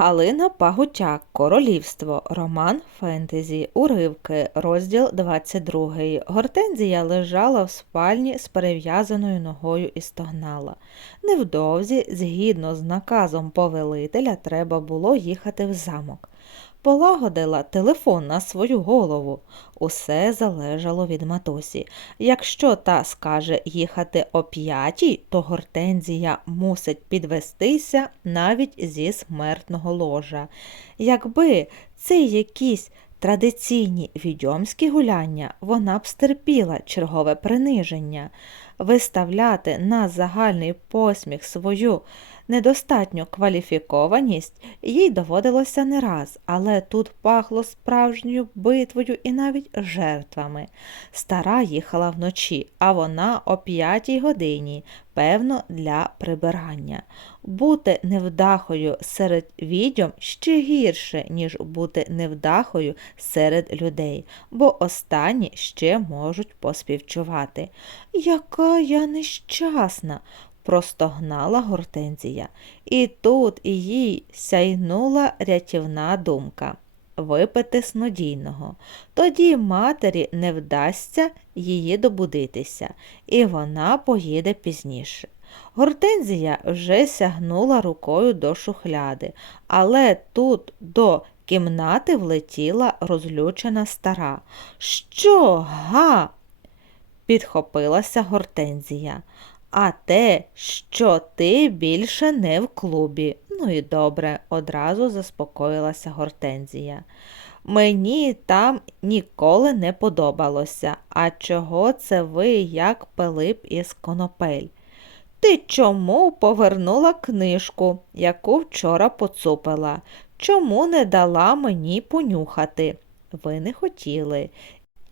Галина Пагутяк, Королівство, роман фентезі, уривки, розділ 22. Гортензія лежала в спальні з перев'язаною ногою і стогнала. Невдовзі, згідно з наказом повелителя, треба було їхати в замок. Полагодила телефон на свою голову. Усе залежало від матусі. Якщо та скаже їхати о п'ятій, то гортензія мусить підвестися навіть зі смертного ложа. Якби це якісь традиційні відьомські гуляння, вона б стерпіла чергове приниження. Виставляти на загальний посміх свою недостатню кваліфікованість їй доводилося не раз, але тут пахло справжньою битвою і навіть жертвами. Стара їхала вночі, а вона о п'ятій годині, певно, для прибирання. Бути невдахою серед відьом ще гірше, ніж бути невдахою серед людей, бо останні ще можуть поспівчувати. Яка я нещасна! Простогнала гортензія. І тут їй сяйнула рятівна думка випити снодійного. Тоді матері не вдасться її добудитися, і вона поїде пізніше. Гортензія вже сягнула рукою до шухляди, але тут до кімнати влетіла розлючена стара. Що га? підхопилася гортензія а те, що ти більше не в клубі. Ну і добре, одразу заспокоїлася Гортензія. Мені там ніколи не подобалося. А чого це ви, як Пилип із конопель? Ти чому повернула книжку, яку вчора поцупила? Чому не дала мені понюхати? Ви не хотіли.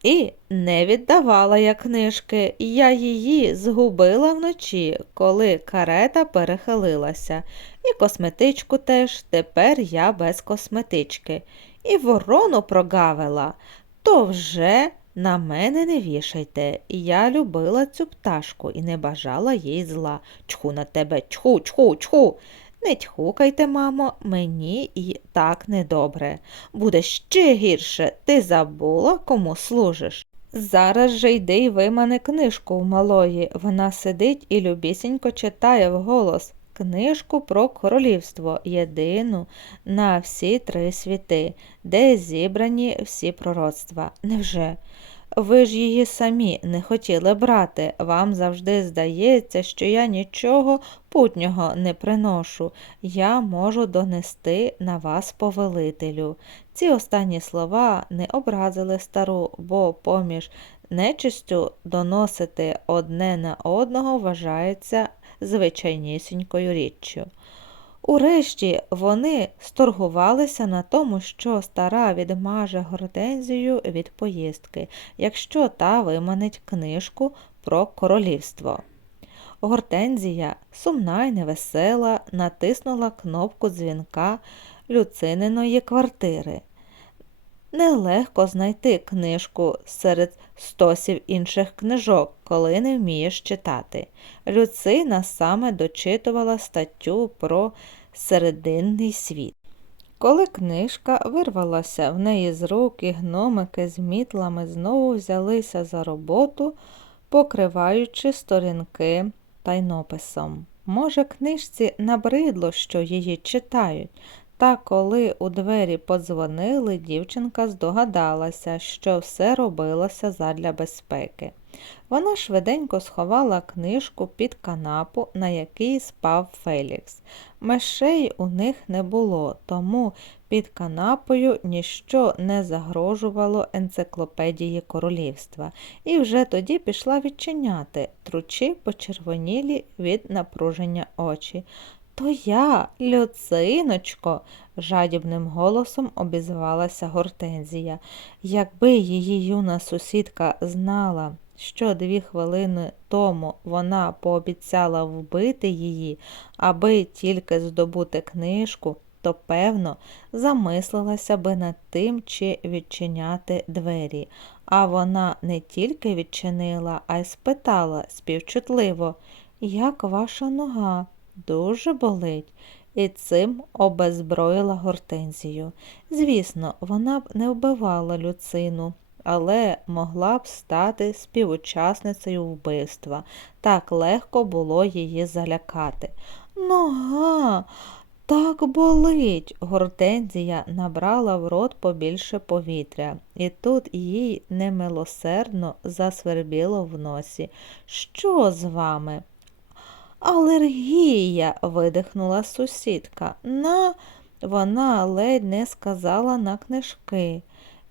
І не віддавала я книжки, я її згубила вночі, коли карета перехилилася. І косметичку теж, тепер я без косметички. І ворону прогавила, то вже на мене не вішайте. Я любила цю пташку і не бажала їй зла. Чху на тебе, чху, чху, чху. Не тьхукайте, мамо, мені і так недобре. Буде ще гірше, ти забула, кому служиш. Зараз же йди й вимани книжку в малої. Вона сидить і любісінько читає вголос книжку про королівство, єдину на всі три світи, де зібрані всі пророцтва. Невже? Ви ж її самі не хотіли брати. Вам завжди здається, що я нічого путнього не приношу. Я можу донести на вас повелителю. Ці останні слова не образили стару, бо поміж нечистю доносити одне на одного вважається звичайнісінькою річчю. Урешті вони сторгувалися на тому, що стара відмаже гортензію від поїздки, якщо та виманить книжку про королівство. Гортензія, сумна й невесела, натиснула кнопку дзвінка люцининої квартири. Нелегко знайти книжку серед стосів інших книжок, коли не вмієш читати. Люцина саме дочитувала статтю про серединний світ. Коли книжка вирвалася в неї з рук і гномики з мітлами знову взялися за роботу, покриваючи сторінки тайнописом. Може, книжці набридло, що її читають, та коли у двері подзвонили, дівчинка здогадалася, що все робилося задля безпеки. Вона швиденько сховала книжку під канапу, на якій спав Фелікс. Мешей у них не було, тому під канапою ніщо не загрожувало енциклопедії королівства, і вже тоді пішла відчиняти, тручи почервонілі від напруження очі. То я, Люциночко, жадібним голосом обізвалася Гортензія. Якби її юна сусідка знала, що дві хвилини тому вона пообіцяла вбити її, аби тільки здобути книжку, то, певно, замислилася би над тим, чи відчиняти двері. А вона не тільки відчинила, а й спитала співчутливо, як ваша нога? Дуже болить. і цим обезброїла гортензію. Звісно, вона б не вбивала Люцину, але могла б стати співучасницею вбивства. Так легко було її залякати. Нога. Так болить. Гортензія набрала в рот побільше повітря, і тут їй немилосердно засвербіло в носі. Що з вами? Алергія, видихнула сусідка. На, вона ледь не сказала на книжки.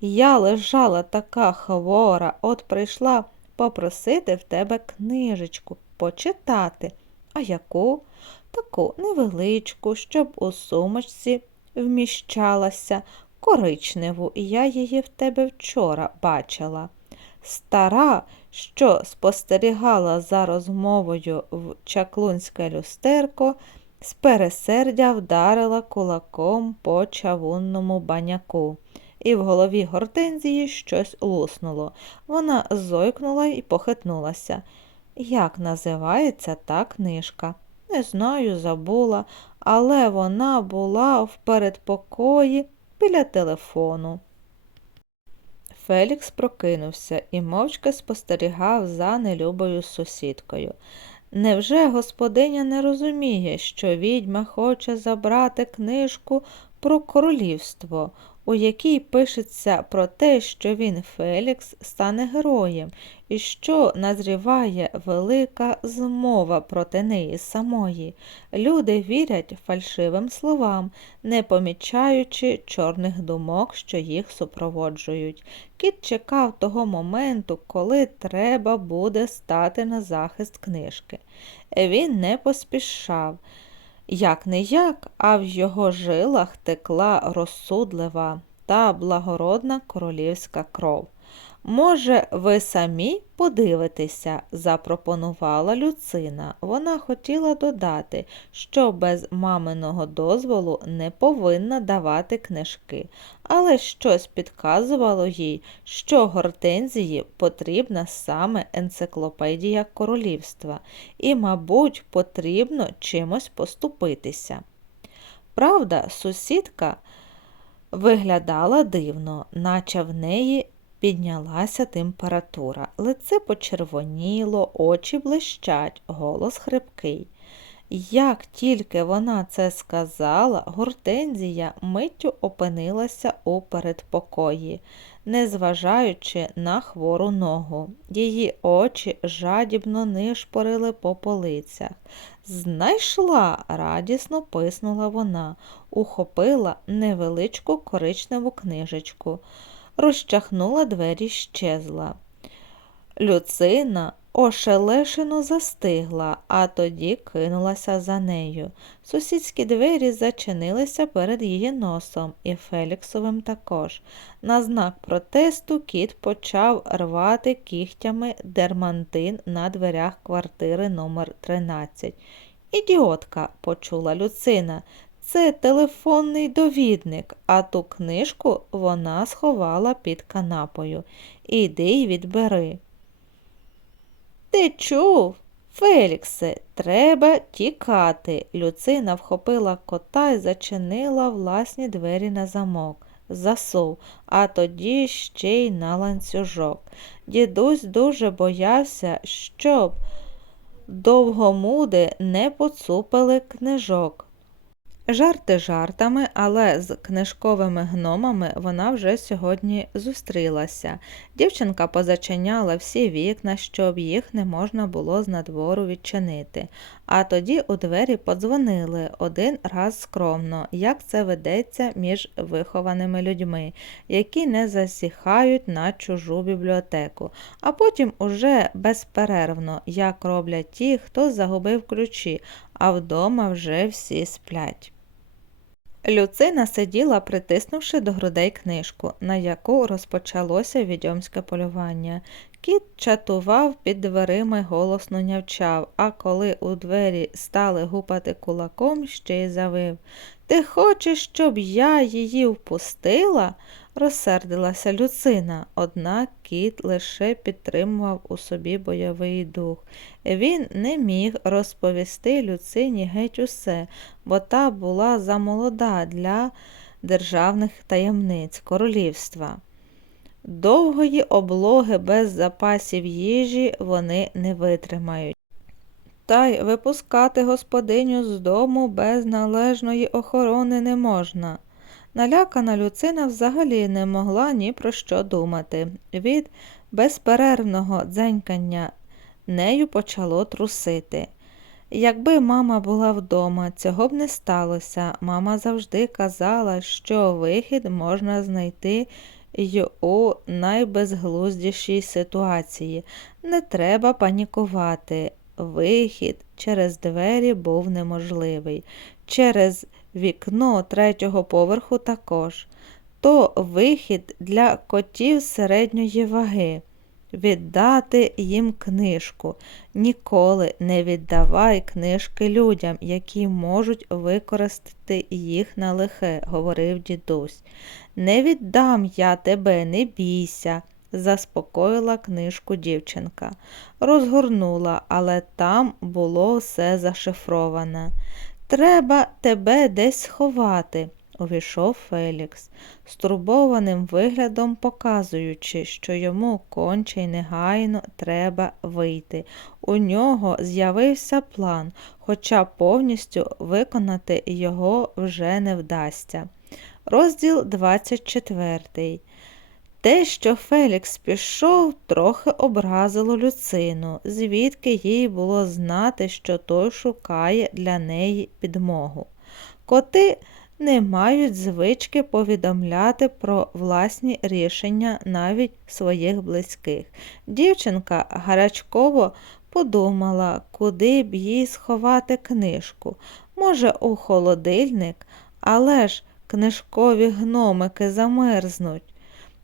Я лежала така хвора, от прийшла попросити в тебе книжечку почитати. А яку? Таку невеличку, щоб у сумочці вміщалася, коричневу, я її в тебе вчора бачила. Стара, що спостерігала за розмовою в чаклунське люстерко, з пересердя вдарила кулаком по чавунному баняку. І в голові гортензії щось луснуло. Вона зойкнула і похитнулася. Як називається та книжка? Не знаю, забула, але вона була в передпокої біля телефону. Фелікс прокинувся і мовчки спостерігав за нелюбою сусідкою. Невже господиня не розуміє, що відьма хоче забрати книжку про королівство, у якій пишеться про те, що він, Фелікс, стане героєм, і що назріває велика змова проти неї самої. Люди вірять фальшивим словам, не помічаючи чорних думок, що їх супроводжують. Кіт чекав того моменту, коли треба буде стати на захист книжки. Він не поспішав. Як не як, а в його жилах текла розсудлива та благородна королівська кров. Може, ви самі подивитеся, запропонувала Люцина. Вона хотіла додати, що без маминого дозволу не повинна давати книжки, але щось підказувало їй, що гортензії потрібна саме енциклопедія королівства, і, мабуть, потрібно чимось поступитися. Правда, сусідка виглядала дивно, наче в неї Піднялася температура, лице почервоніло, очі блищать, голос хрипкий. Як тільки вона це сказала, гортензія миттю опинилася у передпокої, незважаючи на хвору ногу. Її очі жадібно нишпорили по полицях. Знайшла, радісно писнула вона, ухопила невеличку коричневу книжечку розчахнула двері щезла. Люцина ошелешено застигла, а тоді кинулася за нею. Сусідські двері зачинилися перед її носом і Феліксовим також. На знак протесту кіт почав рвати кігтями дермантин на дверях квартири номер 13 Ідіотка, почула Люцина, це телефонний довідник, а ту книжку вона сховала під канапою. Іди й відбери. Ти чув? Феліксе, треба тікати. Люцина вхопила кота і зачинила власні двері на замок, засув, а тоді ще й на ланцюжок. Дідусь дуже боявся, щоб довгомуди не поцупили книжок. Жарти жартами, але з книжковими гномами вона вже сьогодні зустрілася. Дівчинка позачиняла всі вікна, щоб їх не можна було з надвору відчинити. А тоді у двері подзвонили один раз скромно, як це ведеться між вихованими людьми, які не засіхають на чужу бібліотеку, а потім уже безперервно, як роблять ті, хто загубив ключі, а вдома вже всі сплять. Люцина сиділа, притиснувши до грудей книжку, на яку розпочалося відьомське полювання. Кіт чатував під дверима голосно нявчав, а коли у двері стали гупати кулаком, ще й завив. Ти хочеш, щоб я її впустила? розсердилася Люцина, однак кіт лише підтримував у собі бойовий дух. Він не міг розповісти Люцині геть усе, бо та була замолода для державних таємниць королівства. Довгої облоги без запасів їжі вони не витримають. Та й випускати господиню з дому без належної охорони не можна. Налякана Люцина взагалі не могла ні про що думати. Від безперервного дзенькання нею почало трусити. Якби мама була вдома, цього б не сталося. Мама завжди казала, що вихід можна знайти й у найбезглуздішій ситуації. Не треба панікувати. Вихід через двері був неможливий. Через вікно третього поверху також. То вихід для котів середньої ваги. Віддати їм книжку. Ніколи не віддавай книжки людям, які можуть використати їх на лихе, говорив дідусь. Не віддам я тебе, не бійся, заспокоїла книжку дівчинка. Розгорнула, але там було все зашифроване. Треба тебе десь сховати, увійшов Фелікс, стурбованим виглядом показуючи, що йому конче й негайно треба вийти. У нього з'явився план, хоча повністю виконати його вже не вдасться. Розділ 24. Те, що Фелікс пішов, трохи образило Люцину, звідки їй було знати, що той шукає для неї підмогу. Коти не мають звички повідомляти про власні рішення навіть своїх близьких. Дівчинка гарячково подумала, куди б їй сховати книжку. Може, у холодильник, але ж книжкові гномики замерзнуть.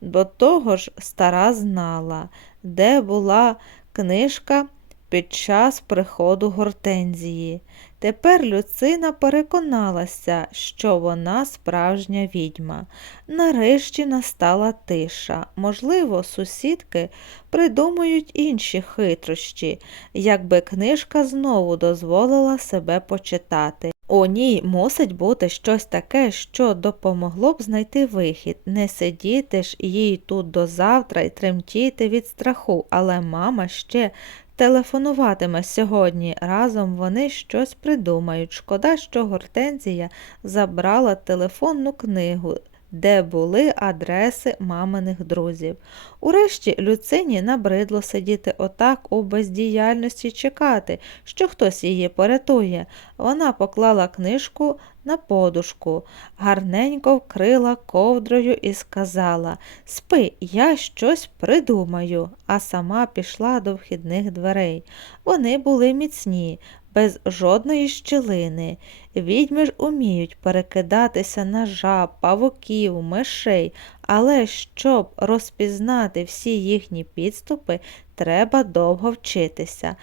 До того ж, стара знала, де була книжка під час приходу гортензії. Тепер Люцина переконалася, що вона справжня відьма. Нарешті настала тиша. Можливо, сусідки придумують інші хитрощі, якби книжка знову дозволила себе почитати. У ній мусить бути щось таке, що допомогло б знайти вихід, не сидіти ж їй тут до завтра і тремтіти від страху, але мама ще телефонуватиме сьогодні. Разом вони щось придумають. Шкода, що Гортензія забрала телефонну книгу де були адреси маминих друзів. Урешті Люцині набридло сидіти отак у бездіяльності чекати, що хтось її порятує. Вона поклала книжку на подушку, гарненько вкрила ковдрою і сказала Спи, я щось придумаю, а сама пішла до вхідних дверей. Вони були міцні, без жодної щілини. Відьми ж уміють перекидатися на жаб, павуків, мишей, але щоб розпізнати всі їхні підступи, треба довго вчитися.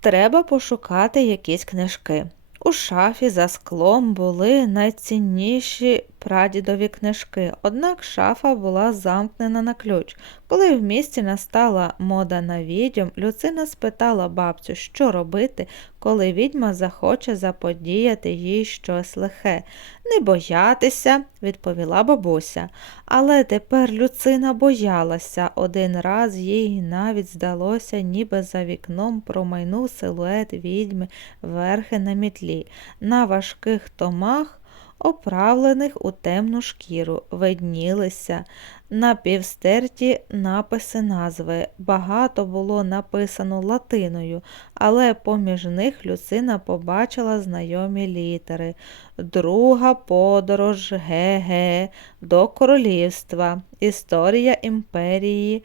Треба пошукати якісь книжки. У шафі за склом були найцінніші прадідові книжки, однак шафа була замкнена на ключ. Коли в місті настала мода на відьом, Люцина спитала бабцю, що робити, коли відьма захоче заподіяти їй щось лихе. Не боятися, відповіла бабуся. Але тепер Люцина боялася. Один раз їй навіть здалося, ніби за вікном промайнув силует відьми верхи на мітлі. На важких томах оправлених у темну шкіру, виднілися напівстерті написи назви. Багато було написано латиною, але поміж них Люцина побачила знайомі літери. Друга подорож ге-ге до королівства, історія імперії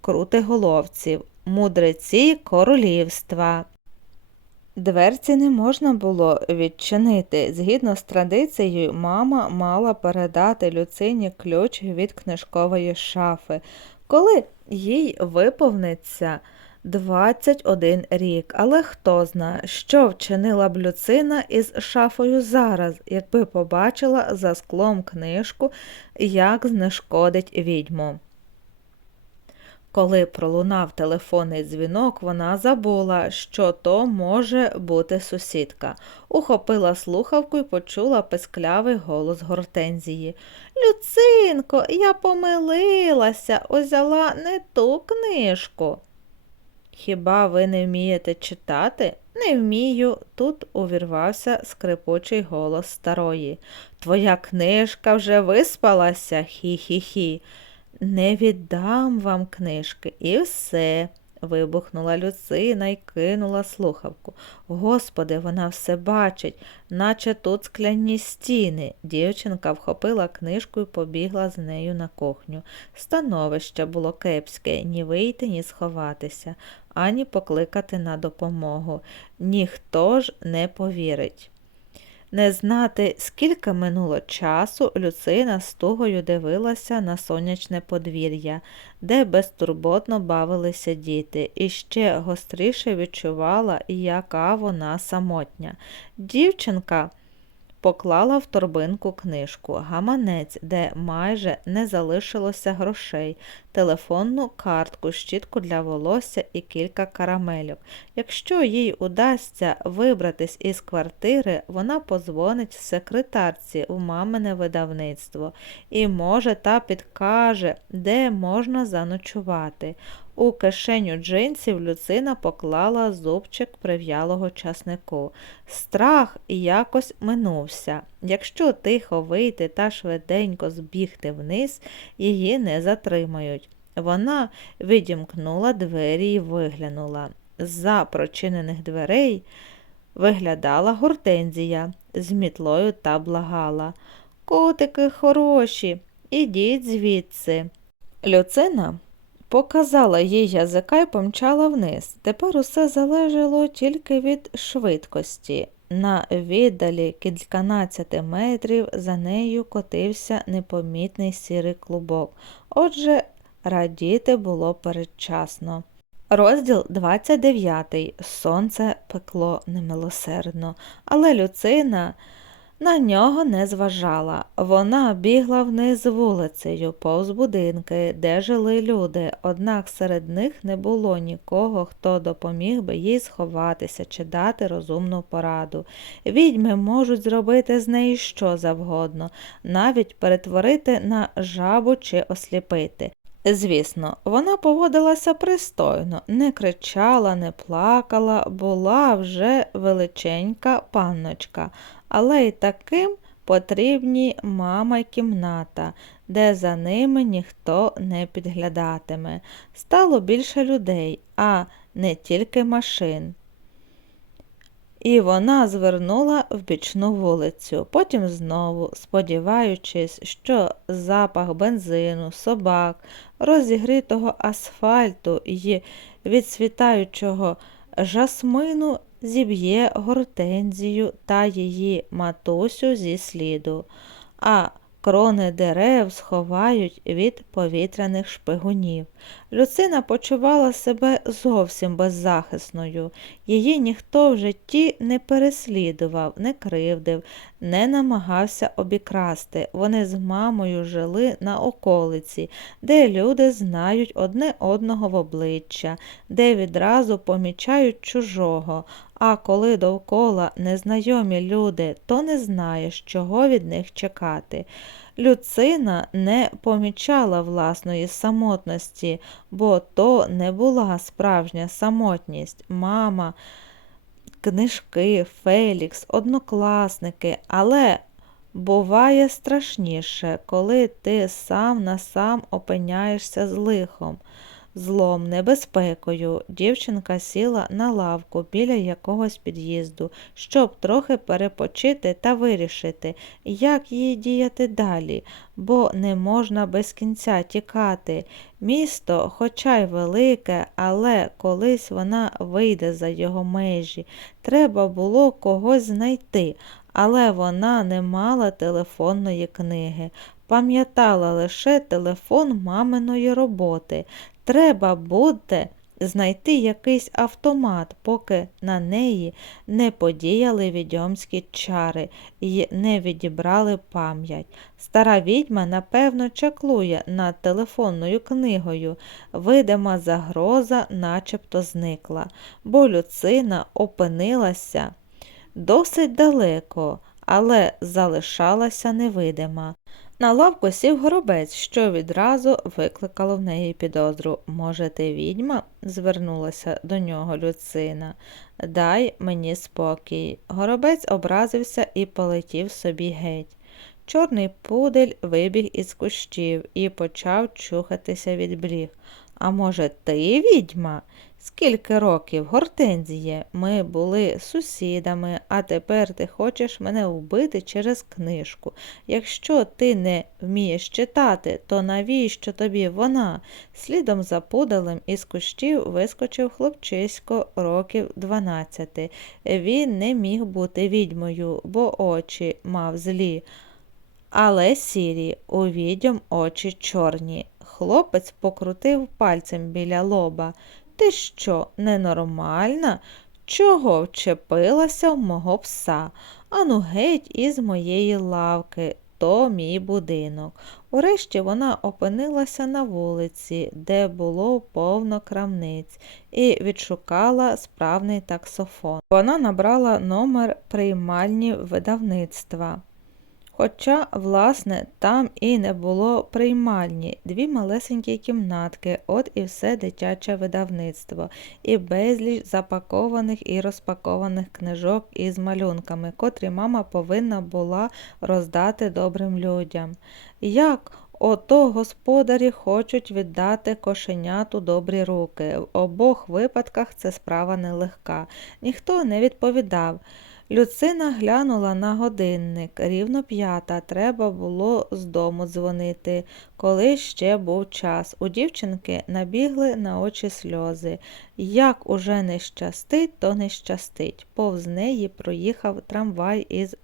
крутиголовців, мудреці королівства. Дверці не можна було відчинити. Згідно з традицією, мама мала передати Люцині ключ від книжкової шафи. Коли їй виповниться 21 рік, але хто зна, що вчинила б Люцина із шафою зараз, якби побачила за склом книжку, як знешкодить відьму. Коли пролунав телефонний дзвінок, вона забула, що то може бути сусідка. Ухопила слухавку і почула песклявий голос гортензії. Люцинко, я помилилася, узяла не ту книжку. Хіба ви не вмієте читати? Не вмію. Тут увірвався скрипучий голос старої. Твоя книжка вже виспалася, хі-хі-хі. Не віддам вам книжки і все. вибухнула Люцина і кинула слухавку. Господи, вона все бачить, наче тут скляні стіни. Дівчинка вхопила книжку і побігла з нею на кухню. Становище було кепське, ні вийти, ні сховатися, ані покликати на допомогу. Ніхто ж не повірить. Не знати, скільки минуло часу, Люцина з тугою дивилася на сонячне подвір'я, де безтурботно бавилися діти, і ще гостріше відчувала, яка вона самотня. Дівчинка поклала в торбинку книжку, гаманець, де майже не залишилося грошей, телефонну картку, щітку для волосся і кілька карамельок. Якщо їй удасться вибратись із квартири, вона позвонить секретарці у мамине видавництво і, може, та підкаже, де можна заночувати. У кишеню джинсів Люцина поклала зубчик прив'ялого часнику. Страх якось минувся. Якщо тихо вийти та швиденько збігти вниз, її не затримають. Вона відімкнула двері і виглянула. З-за прочинених дверей виглядала гортензія з мітлою та благала. Котики хороші, ідіть звідси. Люцина показала їй язика і помчала вниз. Тепер усе залежало тільки від швидкості. На віддалі кільканадцяти метрів за нею котився непомітний сірий клубок. Отже, радіти було передчасно. Розділ 29. Сонце пекло немилосердно, але Люцина на нього не зважала. Вона бігла вниз вулицею, повз будинки, де жили люди, однак серед них не було нікого, хто допоміг би їй сховатися чи дати розумну пораду. Відьми можуть зробити з неї що завгодно, навіть перетворити на жабу чи осліпити. Звісно, вона поводилася пристойно, не кричала, не плакала, була вже величенька панночка, але й таким потрібні мама кімната, де за ними ніхто не підглядатиме. Стало більше людей, а не тільки машин. І вона звернула в бічну вулицю, потім знову, сподіваючись, що запах бензину, собак, розігрітого асфальту і відсвітаючого жасмину зіб'є гортензію та її матусю зі сліду, а Крони дерев сховають від повітряних шпигунів. Люцина почувала себе зовсім беззахисною. Її ніхто в житті не переслідував, не кривдив, не намагався обікрасти. Вони з мамою жили на околиці, де люди знають одне одного в обличчя, де відразу помічають чужого. А коли довкола незнайомі люди, то не знаєш, чого від них чекати. Люцина не помічала власної самотності, бо то не була справжня самотність. Мама, книжки, Фелікс, однокласники, але буває страшніше, коли ти сам на сам опиняєшся з лихом злом, небезпекою. Дівчинка сіла на лавку біля якогось під'їзду, щоб трохи перепочити та вирішити, як їй діяти далі, бо не можна без кінця тікати. Місто, хоча й велике, але колись вона вийде за його межі. Треба було когось знайти. Але вона не мала телефонної книги, пам'ятала лише телефон маминої роботи. Треба буде знайти якийсь автомат, поки на неї не подіяли відьомські чари і не відібрали пам'ять. Стара відьма, напевно, чаклує над телефонною книгою. Видима загроза начебто зникла, бо Люцина опинилася досить далеко, але залишалася невидима. На лавку сів горобець, що відразу викликало в неї підозру. Може, ти відьма? звернулася до нього Люцина. Дай мені спокій. Горобець образився і полетів собі геть. Чорний пудель вибіг із кущів і почав чухатися від бріг. А може, ти відьма? Скільки років, Гортензіє, ми були сусідами, а тепер ти хочеш мене вбити через книжку. Якщо ти не вмієш читати, то навіщо тобі вона? Слідом за пуделем із кущів вискочив хлопчисько років дванадцяти. Він не міг бути відьмою, бо очі мав злі. Але сірі, у відьом очі чорні. Хлопець покрутив пальцем біля лоба. Ти що, ненормальна? Чого вчепилася в мого пса? Ану геть із моєї лавки, то мій будинок. Урешті вона опинилася на вулиці, де було повно крамниць, і відшукала справний таксофон. Вона набрала номер приймальні видавництва. Хоча, власне, там і не було приймальні, дві малесенькі кімнатки, от і все дитяче видавництво, і безліч запакованих і розпакованих книжок із малюнками, котрі мама повинна була роздати добрим людям. Як ото господарі хочуть віддати кошеняту добрі руки. В обох випадках це справа нелегка. Ніхто не відповідав. Люцина глянула на годинник. Рівно п'ята. Треба було з дому дзвонити, коли ще був час. У дівчинки набігли на очі сльози. Як уже не щастить, то не щастить. Повз неї проїхав трамвай із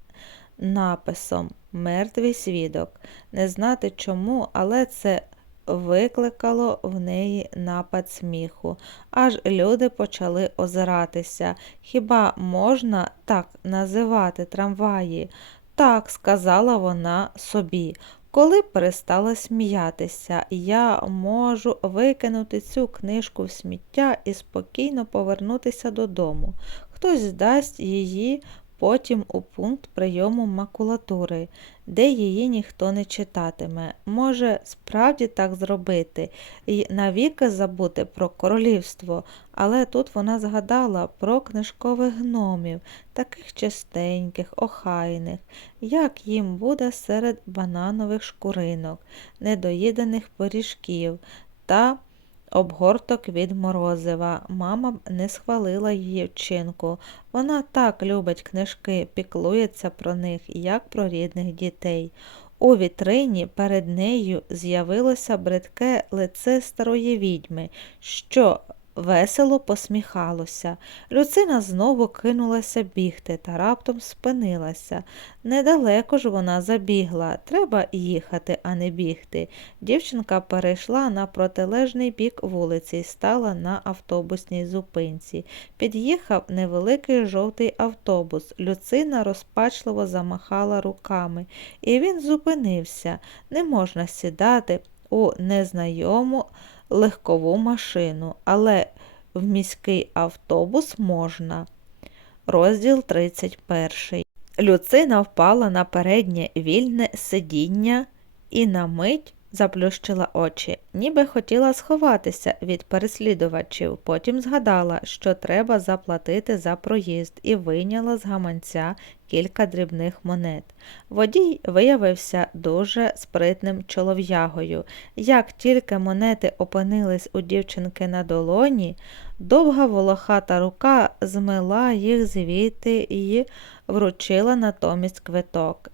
написом Мертвий свідок. Не знати чому, але це викликало в неї напад сміху, аж люди почали озиратися. Хіба можна так називати трамваї? Так, сказала вона собі. Коли перестала сміятися, я можу викинути цю книжку в сміття і спокійно повернутися додому. Хтось здасть її потім у пункт прийому макулатури, де її ніхто не читатиме. Може, справді так зробити і навіки забути про королівство, але тут вона згадала про книжкових гномів, таких чистеньких, охайних, як їм буде серед бананових шкуринок, недоїдених пиріжків та обгорток від морозива. Мама не схвалила її вчинку. Вона так любить книжки, піклується про них, як про рідних дітей. У вітрині перед нею з'явилося бридке лице старої відьми, що весело посміхалося. Люцина знову кинулася бігти та раптом спинилася. Недалеко ж вона забігла. Треба їхати, а не бігти. Дівчинка перейшла на протилежний бік вулиці і стала на автобусній зупинці. Під'їхав невеликий жовтий автобус. Люцина розпачливо замахала руками, і він зупинився. Не можна сідати у незнайому легкову машину, але в міський автобус можна. Розділ 31. Люцина впала на переднє вільне сидіння і на мить заплющила очі, ніби хотіла сховатися від переслідувачів. Потім згадала, що треба заплатити за проїзд, і вийняла з гаманця кілька дрібних монет. Водій виявився дуже спритним чолов'ягою. Як тільки монети опинились у дівчинки на долоні, довга волохата рука змила їх звідти і вручила натомість квиток.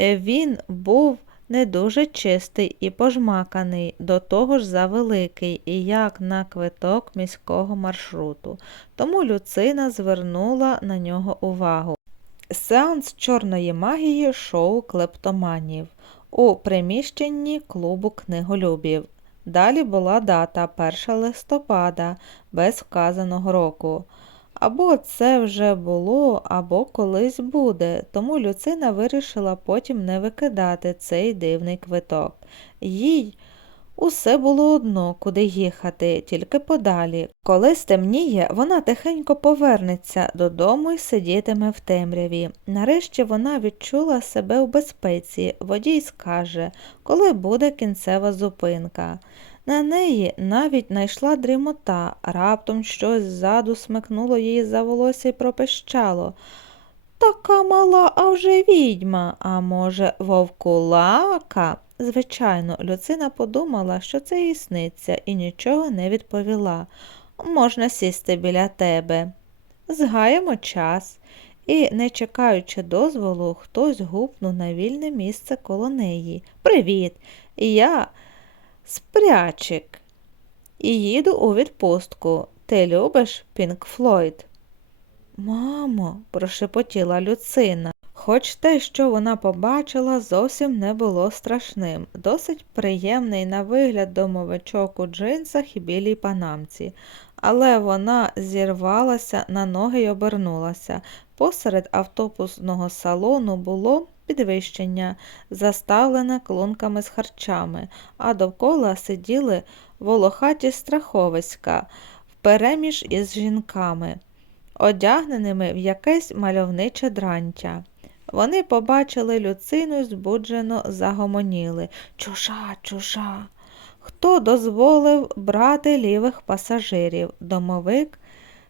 Він був не дуже чистий і пожмаканий, до того ж завеликий, і як на квиток міського маршруту. Тому Люцина звернула на нього увагу. Сеанс чорної магії шоу клептоманів у приміщенні клубу книголюбів. Далі була дата 1 листопада, без вказаного року. Або це вже було, або колись буде, тому Люцина вирішила потім не викидати цей дивний квиток. Їй усе було одно, куди їхати, тільки подалі. Коли стемніє, вона тихенько повернеться додому і сидітиме в темряві. Нарешті вона відчула себе у безпеці. Водій скаже, коли буде кінцева зупинка. На неї навіть найшла дрімота, раптом щось ззаду смикнуло її за волосся і пропищало. Така мала, а вже відьма, а може, вовкулака? Звичайно, Люцина подумала, що це їй і нічого не відповіла. Можна сісти біля тебе. Згаємо час. І, не чекаючи дозволу, хтось гупнув на вільне місце коло неї. Привіт! Я спрячик. І їду у відпустку. Ти любиш Пінк Флойд? Мамо, прошепотіла Люцина. Хоч те, що вона побачила, зовсім не було страшним. Досить приємний на вигляд домовичок у джинсах і білій панамці. Але вона зірвалася на ноги й обернулася. Посеред автобусного салону було підвищення, заставлене клунками з харчами, а довкола сиділи волохаті страховиська впереміж із жінками, одягненими в якесь мальовниче дрантя. Вони побачили люцину й збуджено загомоніли. Чужа, чужа. Хто дозволив брати лівих пасажирів? Домовик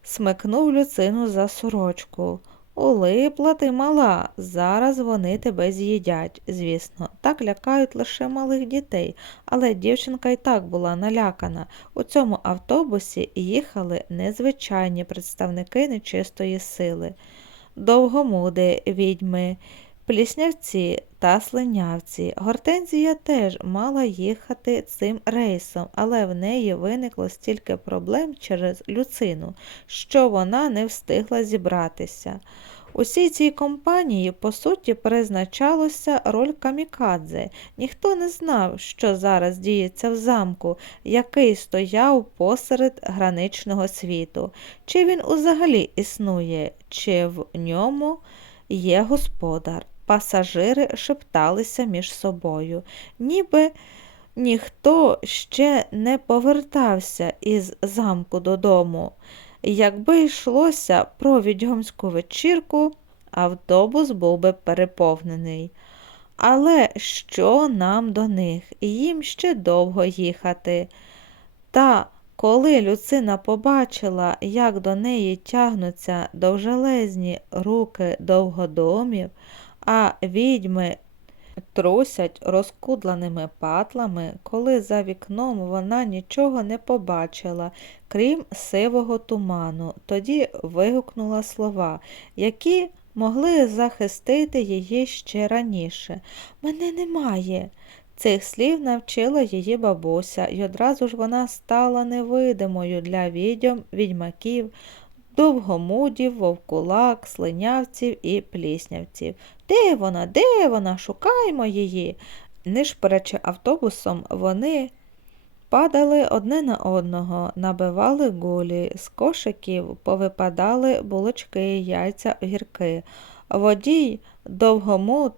смикнув люцину за сорочку. Улипла ти мала, зараз вони тебе з'їдять. Звісно, так лякають лише малих дітей, але дівчинка й так була налякана. У цьому автобусі їхали незвичайні представники нечистої сили довгомуди, відьми, пліснявці та слинявці. Гортензія теж мала їхати цим рейсом, але в неї виникло стільки проблем через люцину, що вона не встигла зібратися. Усій цій компанії, по суті, призначалося роль камікадзе. Ніхто не знав, що зараз діється в замку, який стояв посеред граничного світу, чи він взагалі існує, чи в ньому є господар. Пасажири шепталися між собою, ніби ніхто ще не повертався із замку додому. Якби йшлося про відьомську вечірку, автобус був би переповнений. Але що нам до них? Їм ще довго їхати. Та коли Люцина побачила, як до неї тягнуться довжелезні руки довгодомів, а відьми трусять розкудланими патлами, коли за вікном вона нічого не побачила, крім сивого туману, тоді вигукнула слова, які могли захистити її ще раніше. Мене немає. Цих слів навчила її бабуся, і одразу ж вона стала невидимою для відьом, відьмаків, довгомудів, вовкулак, слинявців і пліснявців. Де вона? Де вона? Шукаймо її. Нишперечи автобусом, вони падали одне на одного, набивали гулі, з кошиків повипадали булочки, яйця, огірки. Водій, довгомут,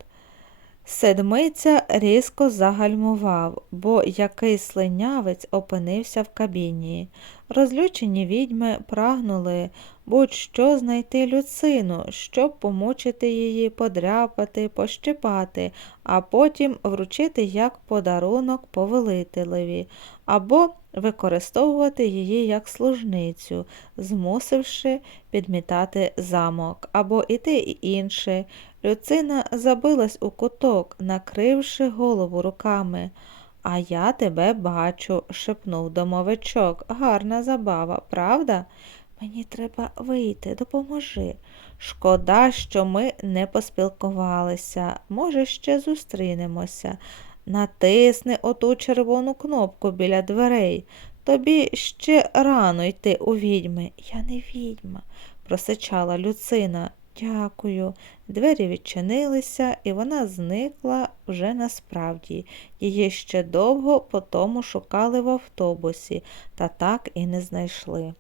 седмиця різко загальмував, бо якийсь слинявець опинився в кабіні. Розлючені відьми прагнули будь-що знайти люцину, щоб помучити її, подряпати, пощипати, а потім вручити як подарунок повелителеві, або використовувати її як служницю, змусивши підмітати замок, або і те і інше. Люцина забилась у куток, накривши голову руками. А я тебе бачу, шепнув домовичок. Гарна забава, правда? Мені треба вийти, допоможи. Шкода, що ми не поспілкувалися. Може, ще зустрінемося. Натисни оту червону кнопку біля дверей. Тобі ще рано йти у відьми. Я не відьма, просичала Люцина. Дякую. Двері відчинилися, і вона зникла вже насправді. Її ще довго по тому шукали в автобусі, та так і не знайшли.